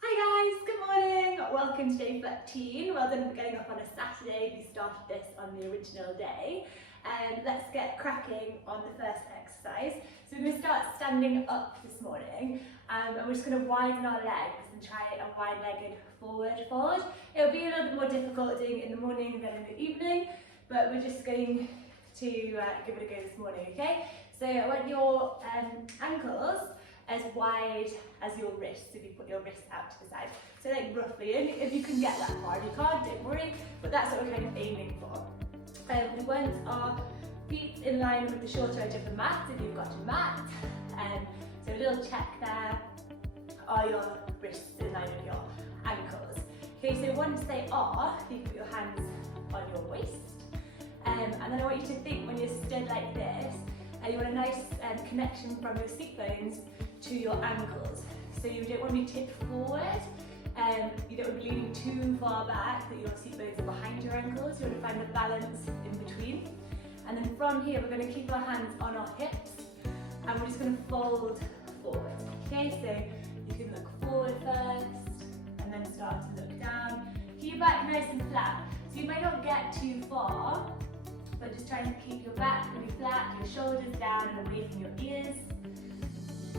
Hi guys, good morning. Welcome to day 13. Well done for getting up on a Saturday. We started this on the original day. Let's get cracking on the first exercise. So we're going to start standing up this morning and we're just going to widen our legs and try a wide-legged forward. It'll be a little bit more difficult doing it in the morning than in the evening, but we're just going to give it a go this morning, okay? So I want your ankles as wide as your wrists, if you put your wrists out to the side. So like roughly, if you can get that far. If you can't, don't worry, but that's what we're kind of aiming for. We want our feet in line with the shorter edge of the mat, if you've got a mat. So a little check there. Are your wrists in line with your ankles? Okay, so once they are, you put your hands on your waist. And then I want you to think when you're stood like this, you want a nice connection from your seat bones to your ankles. So you don't want to be tipped forward, you don't want to be leaning too far back that your seat bones are behind your ankles. You want to find the balance in between. And then from here we're going to keep our hands on our hips and we're just going to fold forward. Okay, so you can look forward first and then start to look down. Keep your back nice and flat. So you might not get too far, but just trying to keep your back really flat, your shoulders down and away from your ears.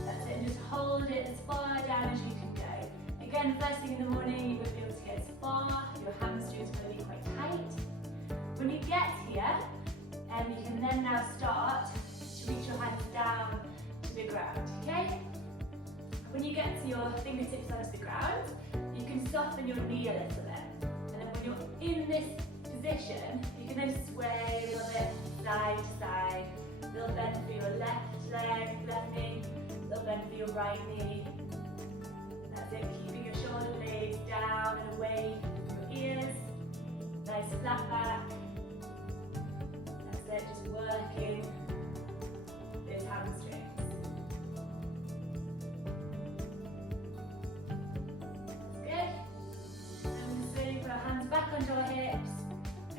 That's it, and just hold it as far down as you can go. Again, first thing in the morning, you won't be able to get as far, your hamstrings are going to be quite tight. When you get here, you can then now start to reach your hands down to the ground, okay? When you get to your fingertips onto the ground, you can soften your knee a little bit. And then when you're in this position, you can then sway a little bit side to side, a little bend for your left leg, left knee, a little bend for your right knee. That's it, keeping your shoulder blades down and away from your ears. Nice flat back. That's it, just working those hamstrings. That's good. And just slowly put our hands back onto our hips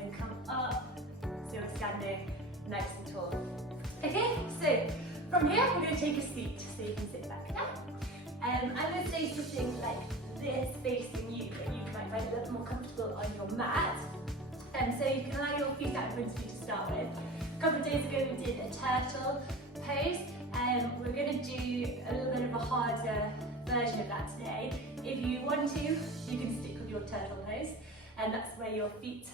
and come up so we're standing nice and tall. Okay, so from here we're going to take a seat so you can sit back down. I'm going to stay sitting like this facing you, but you might find it a little more comfortable on your mat. So you can lie your feet out in front of you to start with. A couple of days ago we did a turtle pose. We're going to do a little bit of a harder version of that today. If you want to, you can stick with your turtle pose, and that's where your feet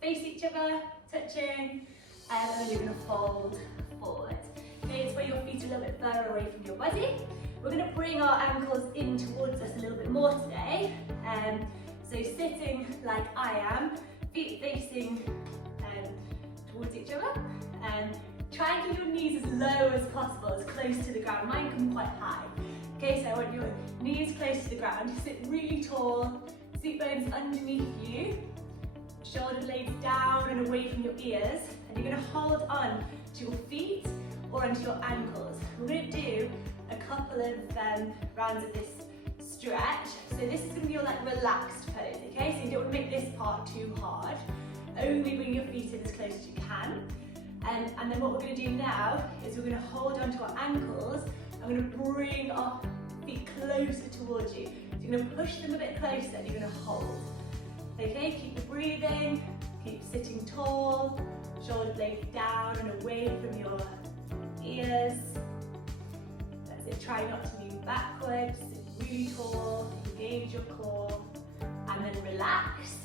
face each other, touching, and then you're going to fold forward. Okay, it's where your feet are a little bit further away from your body. We're going to bring our ankles in towards us a little bit more today. So sitting like I am, feet facing towards each other. Try and keep your knees as low as possible, as close to the ground. Mine come quite high. Okay, so I want your knees close to the ground. Sit really tall, seat bones underneath you, shoulder blades down and away from your ears. And you're going to hold on to your feet or onto your ankles. We're going to do a couple of rounds of this stretch. So this is going to be your like relaxed pose, okay? So you don't want to make this part too hard. Only bring your feet in as close as you can. And then what we're going to do now is we're going to hold onto our ankles. I'm going to bring our feet closer towards you. So you're going to push them a bit closer and you're going to hold. Okay, keep your breathing, keep sitting tall, shoulder blades down and away from your ears. That's it, try not to move backwards, sit really tall, engage your core, and then relax.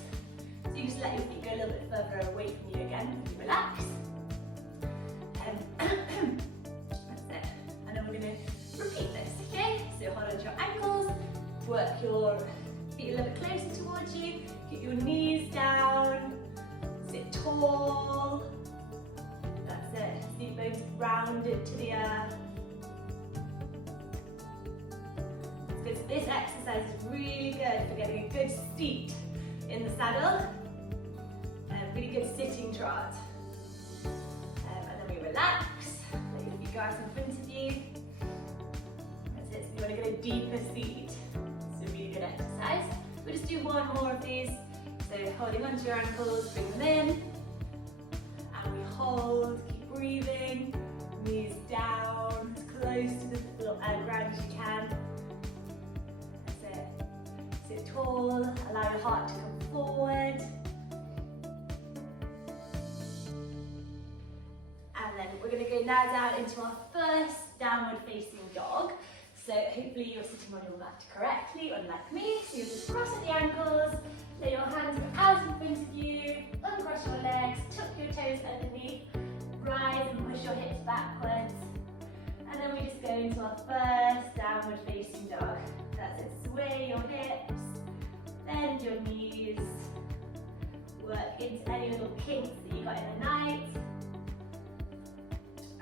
So you just let your feet go a little bit further away from you again, relax. That's it, and then we're going to repeat this, okay? So hold on to your ankles, work your feet a little bit closer towards you, keep your knees down, sit tall. That's it, seat bones rounded to the earth. Because this exercise is really good for getting a good seat in the saddle and really good sitting trot. And then we relax, let your feet go out in front of you. That's it, so you want to get a deeper seat. It's a really good exercise. We'll just do one more of these. So holding onto your ankles, bring them in. And we hold, keep breathing. Knees down, as close to the ground as you can. sit tall, allow your heart to come forward. And then we're going to go now down into our first downward facing dog. So hopefully you're sitting on your mat correctly, unlike me. So you just cross at the ankles, lay your hands out in front of you, uncross your legs, tuck your toes underneath, rise and push your hips backwards. And then we just go into our first downward facing dog. That's it, sway your hips, bend your knees, work into any little kinks that you got in the night.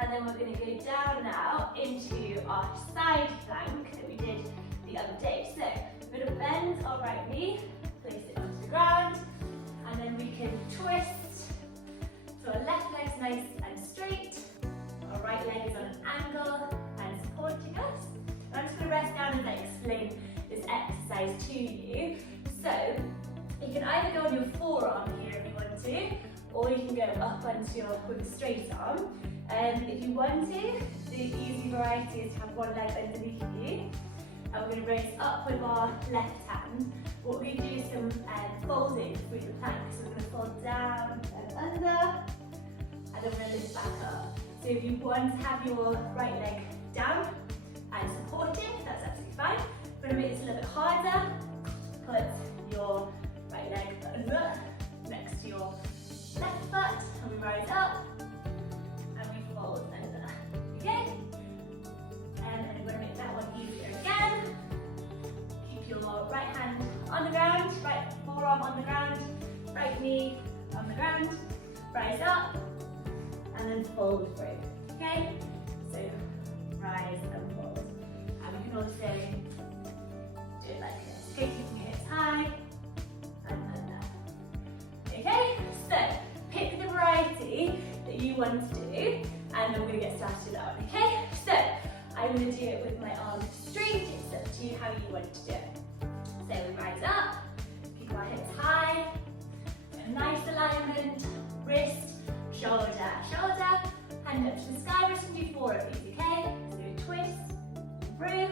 And then we're going to go down now into our side plank that we did the other day. So we're going to bend our right knee, place it onto the ground, and then we can twist. So our left leg's nice and straight, our right leg is on an angle and supporting us. I'm just going to rest down and explain this exercise to you. So you can either go on your forearm here if you want to, or you can go up onto your with a straight arm. If you want to, the easy variety is to have one leg underneath you. And we're going to raise up with our left hand. What we're going to do is some folding through the plank. So we're going to fold down and under, and then we're going to lift back up. So if you want to have your right leg down and supporting, that's absolutely fine. We're going to make this a little bit harder. Put your right leg under, next to your left foot, and we rise up. Fold under. Okay? And then we're going to make that one easier again. Keep your right hand on the ground, right forearm on the ground, right knee on the ground, rise up, and then fold through. Okay? So rise and fold. And we can also do it like this. Okay, keeping your hips high and under. Okay? So pick the variety that you want to do. And then we're going to get started on, okay? So, I'm going to do it with my arms straight. It's up to you how you want to do it. So, we rise up, keep our hips high, a nice alignment, wrist, shoulder, shoulder, hand up to the sky. We're just going to do 4 of these, okay? So, twist, through,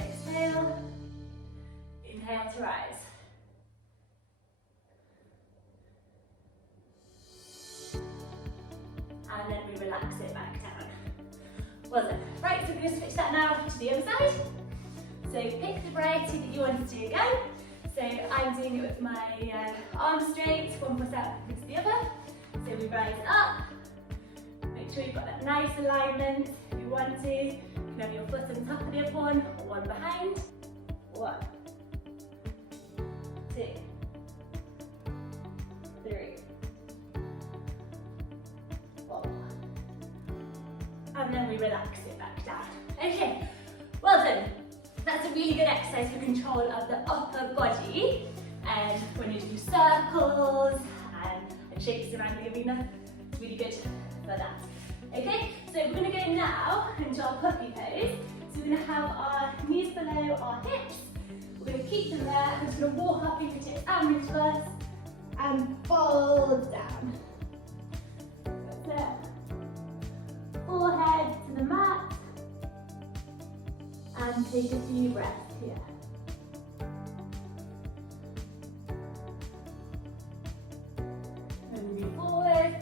exhale, inhale to rise. And then we relax it back down. Well done. Right, so we're going to switch that now to the other side. So pick the variety that you want to do again. So I'm doing it with my arms straight, one foot out against the other. So we rise up. Make sure you've got that nice alignment. If you want to, you can have your foot on top of the other one, or one behind. 1, 2, 3. And then we relax it back down. Okay, well done. That's a really good exercise for control of the upper body. And when you do circles and shapes around the arena, it's really good for that. Okay, so we're going to go now into our puppy pose. So we're going to have our knees below our hips. We're going to keep them there. I'm just going to walk our fingertips and ribs first and fold down. That's it. Forehead to the mat, and take a few breaths here. And move forward,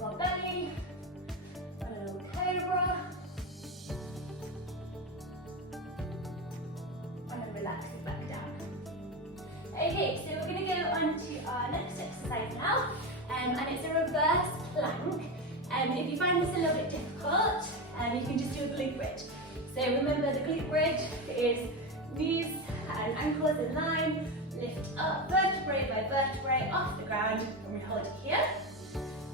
our belly, a little cobra, and then relax it back down. Okay, so we're going to go on to our next exercise now, and it's a reverse plank. If you find this a little bit difficult, you can just do a glute bridge. So remember, the glute bridge is knees and ankles in line, lift up vertebrae by vertebrae off the ground, and we hold it here.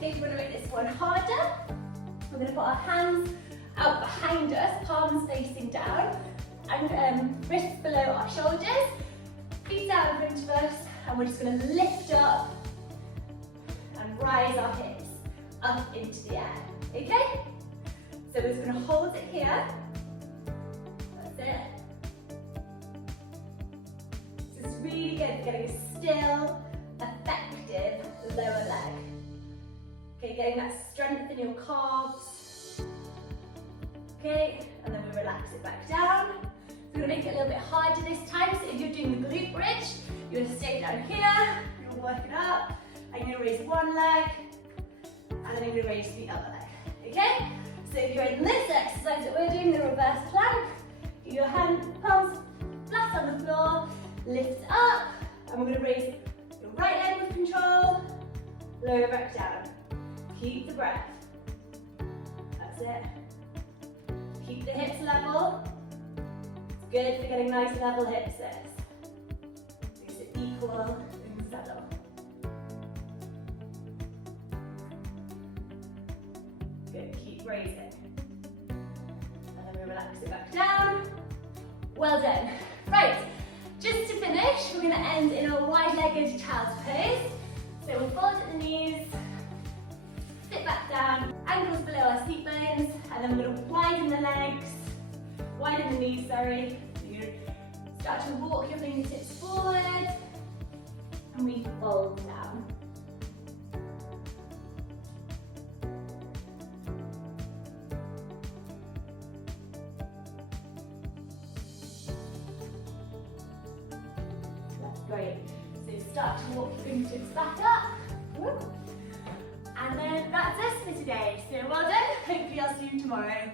If you want to make this one harder, we're going to put our hands out behind us, palms facing down, and wrists below our shoulders, feet out in front of us, and we're just going to lift up and rise our hips up into the air, okay? So we're just going to hold it here. That's it. This is really good for getting a still, effective lower leg. Okay, getting that strength in your calves. Okay, and then we relax it back down. So We're going to make it a little bit harder this time. So if you're doing the glute bridge, you're going to stay down here, you're going to work it up, and you're going to raise one leg, and then you're going to raise the other leg, okay? So if you're in this exercise that we're doing, the reverse plank, get your palms flat on the floor, lift up, and we're going to raise your right leg with control, lower back down. Keep the breath. That's it. Keep the hips level. It's good for getting nice level hips, this. Makes it equal and settle. Good, keep raising. And then we relax it back down. Well done. Right, just to finish, we're going to end in a wide-legged child's pose. So we'll fold at the knees, sit back down, ankles below our seat bones, and then we're going to widen the legs, widen the knees, sorry. You start to walk your fingertips forward, and we fold down. That's great. So start to walk your fingertips back up. And then that's us for today. So well done. Hopefully I'll see you tomorrow.